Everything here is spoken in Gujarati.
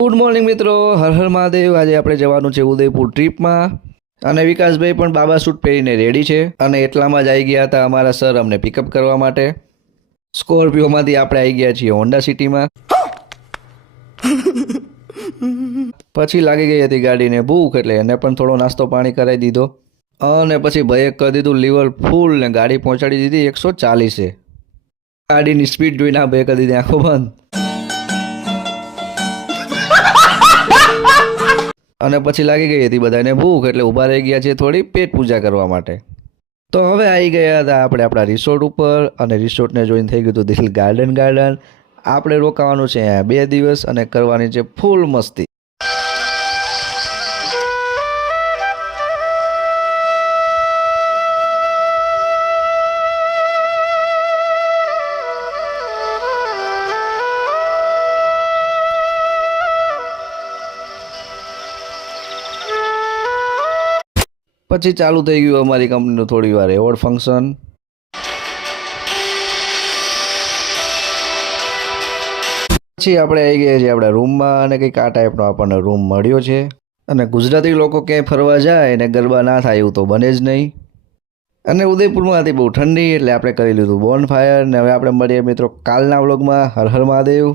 ગુડ મોર્નિંગ મિત્રો, હર હર મહાદેવ। આજે આપણે જવાનું છે ઉદયપુર ટ્રીપમાં અને વિકાસભાઈ પણ બાબા સૂટ પહેરીને રેડી છે અને એટલામાં જ આવી ગયા હતા અમારા સર અમને પિકઅપ કરવા માટે। સ્કોર્પિયોમાંથી આપણે આવી ગયા છીએ હોન્ડા સિટીમાં। પછી લાગી ગઈ હતી ગાડીને ભૂખ, એટલે એને પણ થોડો નાસ્તો પાણી કરાવી દીધો અને પછી ભાઈએ કરી દીધું લીવર ફૂલ ને ગાડી પહોંચાડી દીધી 140। ગાડીની સ્પીડ જોઈને ભાઈએ કરી દીધી આંખો બંધ અને પછી લાગી ગઈ હતી બધાને ભૂખ, એટલે ઊભા રહી ગયા છે થોડી પેટ પૂજા કરવા માટે। તો હવે આવી ગયા હતા આપણે આપણા રિસોર્ટ ઉપર અને રિસોર્ટને જોઈને થઈ ગયું હતું દિલ ગાર્ડન। આપણે રોકાવાનું છે અહીંયા 2 દિવસ અને કરવાની છે ફૂલ મસ્તી। પછી ચાલુ થઈ ગયું અમારી કંપનીનું થોડી વાર એવોર્ડ ફંક્શન। પછી આપણે આવી ગયા છીએ આપણા રૂમમાં અને કંઈક આ ટાઈપનો આપણને રૂમ મળ્યો છે। અને ગુજરાતી લોકો ક્યાંય ફરવા જાય ને ગરબા ના થાય એવું તો બને જ નહીં। અને ઉદયપુરમાં હતી બહુ ઠંડી, એટલે આપણે કરી લીધું બોન ફાયર। ને હવે આપણે મળીએ મિત્રો કાલના વ્લોગમાં। હર હર મહાદેવ।